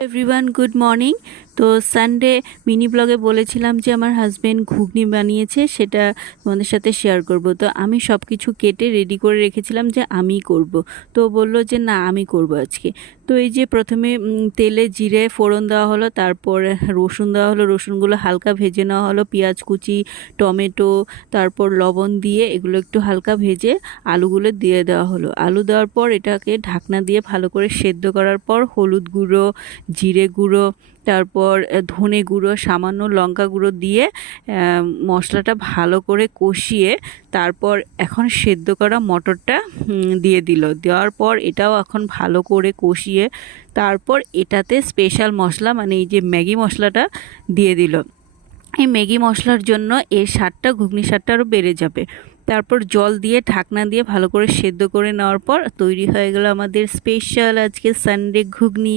Everyone good morning. তো Sunday mini ব্লগে বলেছিলাম যে আমার হাজব্যান্ড ঘুগনি বানিয়েছে, সেটা তোমাদের সাথে শেয়ার করব। তো আমি সব কিছু কেটে রেডি করে রেখেছিলাম যে আমি করব। তো বললো যে না আমি করব আজকে। তো এই যে প্রথমে তেলে জিরে ফোড়ন দেওয়া হলো, তারপর রসুন দেওয়া হলো, রসুনগুলো হালকা ভেজে নেওয়া হলো, পেঁয়াজ কুচি, টমেটো, তারপর লবণ দিয়ে এগুলো একটু হালকা ভেজে আলুগুলো দিয়ে দেওয়া হলো। আলু দেওয়ার পর এটাকে ঢাকনা দিয়ে ভালো করে সেদ্ধ করার পর হলুদ গুঁড়ো, জিরে গুঁড়ো, তারপর ধনে গুঁড়ো, সামান্য লঙ্কা গুঁড়ো দিয়ে মশলাটা ভালো করে কষিয়ে তারপর এখন সেদ্ধ করা মটরটা দিয়ে দিল। দেওয়ার পর এটাও এখন ভালো করে কষিয়ে তারপর এটাতে স্পেশাল মশলা মানে এই যে ম্যাগি মশলাটা দিয়ে দিল। এই ম্যাগি মশলার জন্য এর স্বাদটা, ঘুগনির স্বাদটা আরও বেড়ে যাবে। তারপর জল দিয়ে ঢাকনা দিয়ে ভালো করে সেদ্ধ করে নেওয়ার পর তৈরি হয়ে গেল আমাদের স্পেশাল আজকে সানডে ঘুগনি।